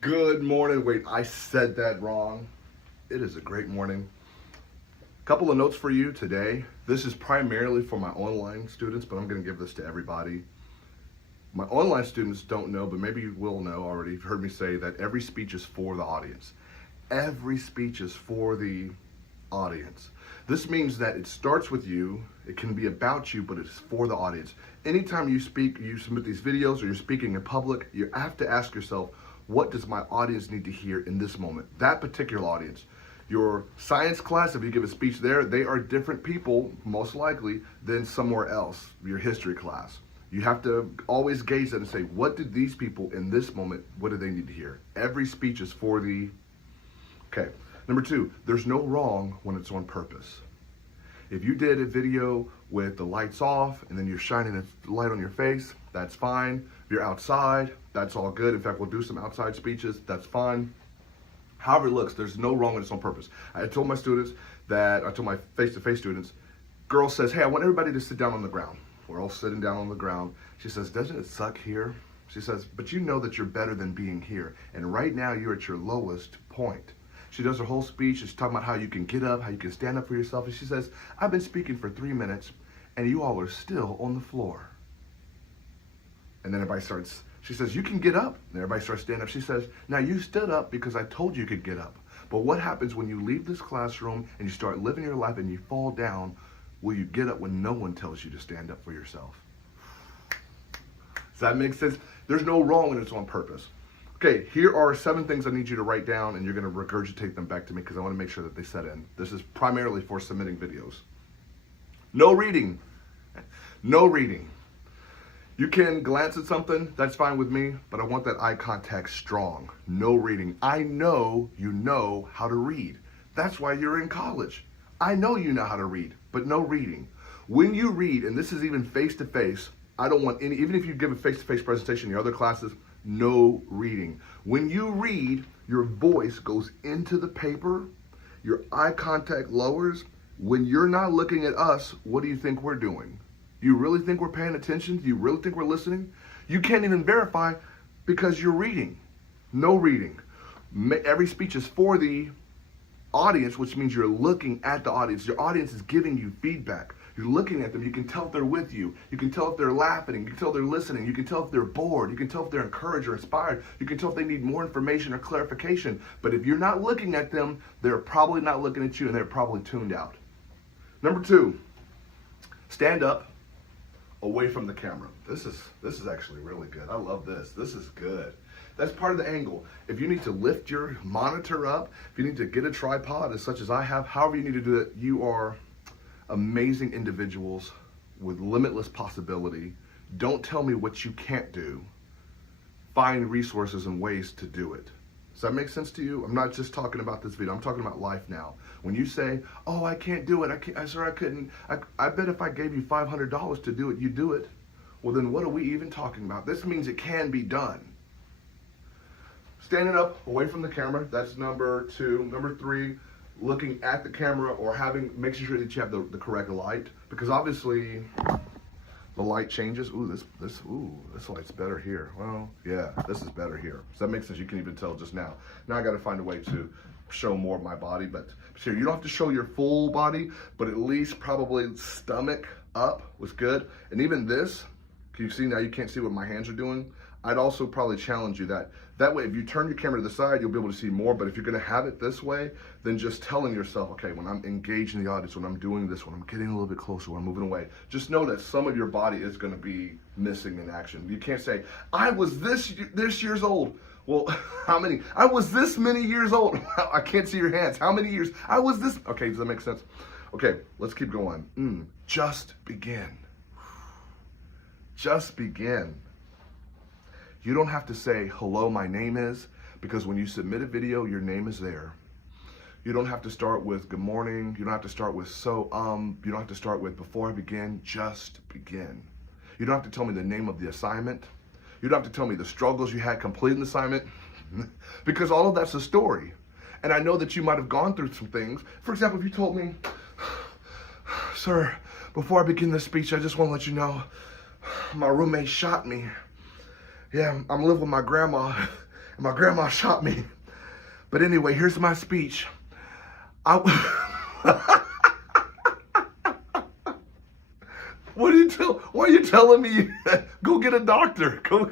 Good morning. Wait, I said that wrong. It is a great morning. Couple of notes for you today. This is primarily for my online students, but I'm going to give this to everybody. My online students don't know, but maybe you will know already. You've heard me say that every speech is for the audience. Every speech is for the audience. This means that it starts with you. It can be about you, but it's for the audience. Anytime you speak, you submit these videos, or you're speaking in public, you have to ask yourself, what does my audience need to hear in this moment? That particular audience. Your science class, if you give a speech there, they are different people, most likely, than somewhere else, your history class. You have to always gauge that and say, what did these people in this moment, what do they need to hear? Every speech is for the, okay. Number two, there's no wrong when it's on purpose. If you did a video with the lights off and then you're shining a light on your face, that's fine. If you're outside, that's all good. In fact, we'll do some outside speeches, that's fine. However it looks, there's no wrong when it's on purpose. I told my students that, I told my face-to-face students, girl says, hey, I want everybody to sit down on the ground. We're all sitting down on the ground. She says, doesn't it suck here? She says, but you know that you're better than being here. And right now you're at your lowest point. She does her whole speech. She's talking about how you can get up, how you can stand up for yourself. And she says, I've been speaking for 3 minutes and you all are still on the floor. And then everybody starts, she says, you can get up. And everybody starts standing up. She says, now you stood up because I told you could get up. But what happens when you leave this classroom and you start living your life and you fall down? Will you get up when no one tells you to stand up for yourself? Does that make sense? There's no wrong when it's on purpose. Okay, here are 7 things I need you to write down, and you're going to regurgitate them back to me because I want to make sure that they set in. This is primarily for submitting videos. No reading. No reading. You can glance at something, that's fine with me, but I want that eye contact strong. No reading. I know you know how to read. That's why you're in college. I know you know how to read, but no reading. When you read, and this is even face-to-face, I don't want any, even if you give a face-to-face presentation in your other classes, no reading. When you read, your voice goes into the paper, your eye contact lowers. When you're not looking at us, what do you think we're doing? Do you really think we're paying attention? Do you really think we're listening? You can't even verify because you're reading. No reading. Every speech is for the audience, which means you're looking at the audience. Your audience is giving you feedback. You're looking at them. You can tell if they're with you. You can tell if they're laughing. You can tell they're listening. You can tell if they're bored. You can tell if they're encouraged or inspired. You can tell if they need more information or clarification. But if you're not looking at them, they're probably not looking at you and they're probably tuned out. Number 2, stand up away from the camera. This is actually really good. I love this. This is good. That's part of the angle. If you need to lift your monitor up, if you need to get a tripod, as such as I have, however you need to do it, you are amazing individuals with limitless possibility. Don't tell me what you can't do. Find resources and ways to do it. Does that make sense to you? I'm not just talking about this video. I'm talking about life now. When you say, oh, I can't do it. I couldn't. I bet if I gave you $500 to do it, you'd do it. Well, then what are we even talking about? This means it can be done. Standing up away from the camera, that's number 2. Number 3, looking at the camera or making sure that you have the correct light, because obviously the light changes. Ooh, this light's better here. Well, yeah, this is better here. So that makes sense. You can even tell just now. Now I got to find a way to show more of my body, but here, you don't have to show your full body, but at least probably stomach up was good. And even this, can you see now? You can't see what my hands are doing. I'd also probably challenge you that way, if you turn your camera to the side, you'll be able to see more. But if you're going to have it this way, then just telling yourself, okay, when I'm engaging the audience, when I'm doing this, when I'm getting a little bit closer, when I'm moving away, just know that some of your body is going to be missing in action. You can't say, I was this years old. Well, how many? I was this many years old. I can't see your hands. How many years? I was this. Okay, does that make sense? Okay, let's keep going. Just begin. Just begin. You don't have to say, hello, my name is, because when you submit a video, your name is there. You don't have to start with good morning. You don't have to start with you don't have to start with before I begin, just begin. You don't have to tell me the name of the assignment. You don't have to tell me the struggles you had completing the assignment, because all of that's a story. And I know that you might have gone through some things. For example, if you told me, sir, before I begin this speech, I just want to let you know, my roommate shot me. Yeah, I'm living with my grandma, My grandma shot me. But anyway, here's my speech. What are you why are you telling me go get a doctor? Go.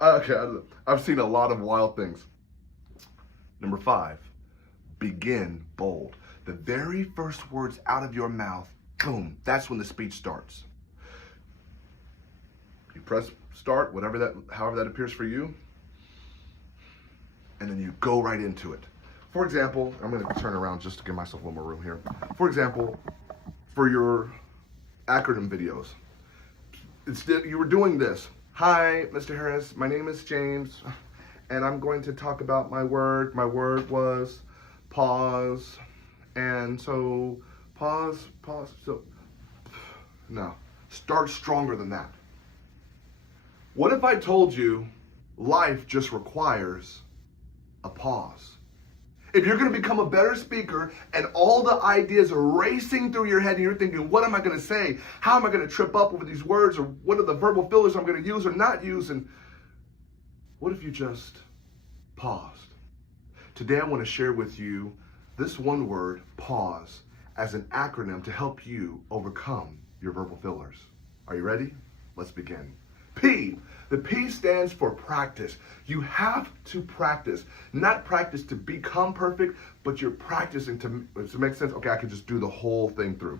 Okay, I've seen a lot of wild things. Number 5, begin bold. The very first words out of your mouth, boom, that's when the speech starts. You press start, however that appears for you, and then you go right into it. For example, I'm going to turn around just to give myself a little more room here. For example, for your acronym videos, you were doing this. Hi, Mr. Harris, my name is James, and I'm going to talk about my word. My word was pause. And so, pause, so, no. Start stronger than that. What if I told you life just requires a pause? If you're going to become a better speaker and all the ideas are racing through your head and you're thinking, what am I going to say? How am I going to trip up over these words? Or what are the verbal fillers I'm going to use or not use? And what if you just paused? Today I want to share with you this one word, pause, as an acronym to help you overcome your verbal fillers. Are you ready? Let's begin. P. The P stands for practice. You have to practice. Not practice to become perfect, but you're practicing to make sense. Okay, I can just do the whole thing through.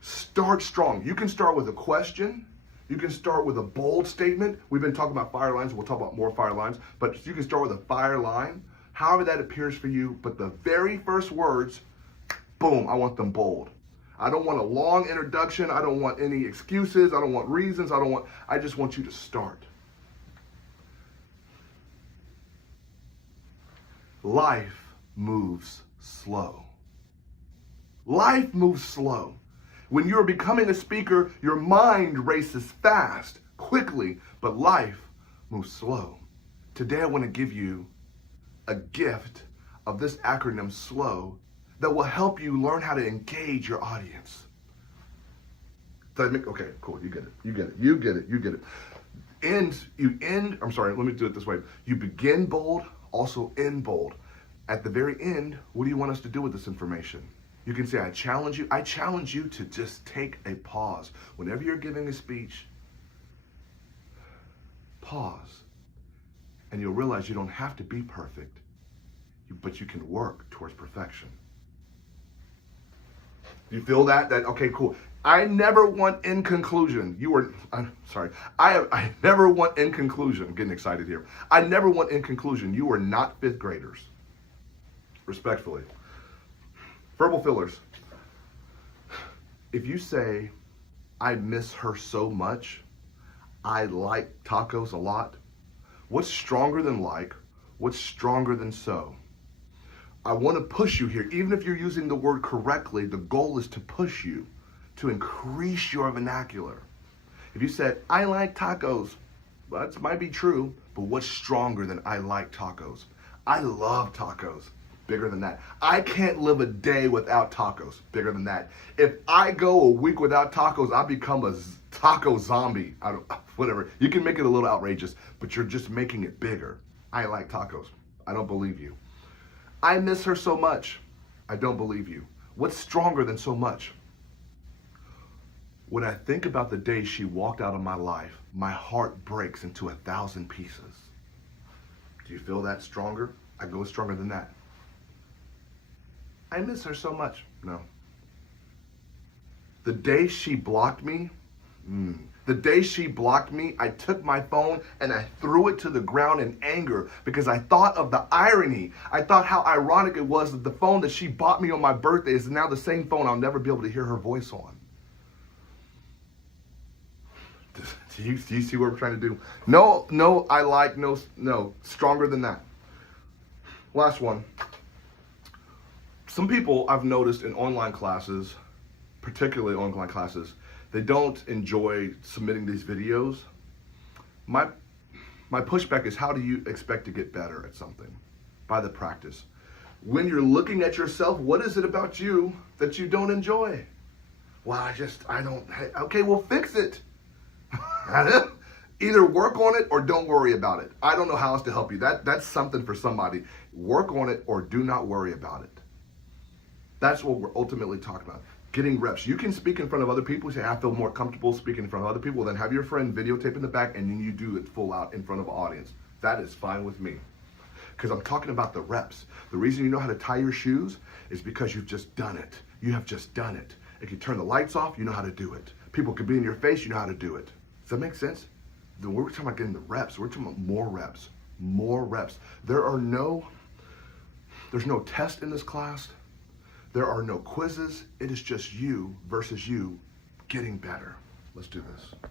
Start strong. You can start with a question. You can start with a bold statement. We've been talking about fire lines. We'll talk about more fire lines. But you can start with a fire line, however that appears for you. But the very first words, boom, I want them bold. I don't want a long introduction. I don't want any excuses. I don't want reasons. I just want you to start. Life moves slow. Life moves slow. When you're becoming a speaker, your mind races fast, quickly, but life moves slow. Today I want to give you a gift of this acronym SLOW that will help you learn how to engage your audience. Okay, cool, you get it. Let me do it this way. You begin bold, also end bold. At the very end, what do you want us to do with this information? You can say, I challenge you to just take a pause. Whenever you're giving a speech, pause. And you'll realize you don't have to be perfect, but you can work towards perfection. You feel that? Okay, cool. I never want in conclusion. I never want in conclusion. I'm getting excited here. I never want in conclusion. You are not 5th graders. Respectfully. Verbal fillers. If you say, I miss her so much, I like tacos a lot, what's stronger than like? What's stronger than so? I want to push you here. Even if you're using the word correctly, the goal is to push you, to increase your vernacular. If you said, I like tacos, that might be true, but what's stronger than I like tacos? I love tacos. Bigger than that. I can't live a day without tacos. Bigger than that. If I go a week without tacos, I become a taco zombie. Whatever. You can make it a little outrageous, but you're just making it bigger. I like tacos. I don't believe you. I miss her so much. I don't believe you. What's stronger than so much? When I think about the day she walked out of my life, my heart breaks into 1,000 pieces. Do you feel that stronger? I go stronger than that. I miss her so much. No. The day she blocked me, I took my phone and I threw it to the ground in anger because I thought of the irony. I thought how ironic it was that the phone that she bought me on my birthday is now the same phone I'll never be able to hear her voice on. Do you see what we're trying to do? No, stronger than that. Last one. Some people I've noticed in online classes, particularly online classes, they don't enjoy submitting these videos. My pushback is, how do you expect to get better at something? By the practice. When you're looking at yourself, what is it about you that you don't enjoy? Well, okay, well, fix it. Either work on it or don't worry about it. I don't know how else to help you. That's something for somebody. Work on it or do not worry about it. That's what we're ultimately talking about. Getting reps. You can speak in front of other people. Say, I feel more comfortable speaking in front of other people. Then have your friend videotape in the back and then you do it full out in front of an audience. That is fine with me. Because I'm talking about the reps. The reason you know how to tie your shoes is because you've just done it. You have just done it. If you turn the lights off, you know how to do it. People could be in your face, you know how to do it. Does that make sense? We're talking about getting the reps. We're talking about more reps. More reps. There's no test in this class. There are no quizzes. It is just you versus you getting better. Let's do this.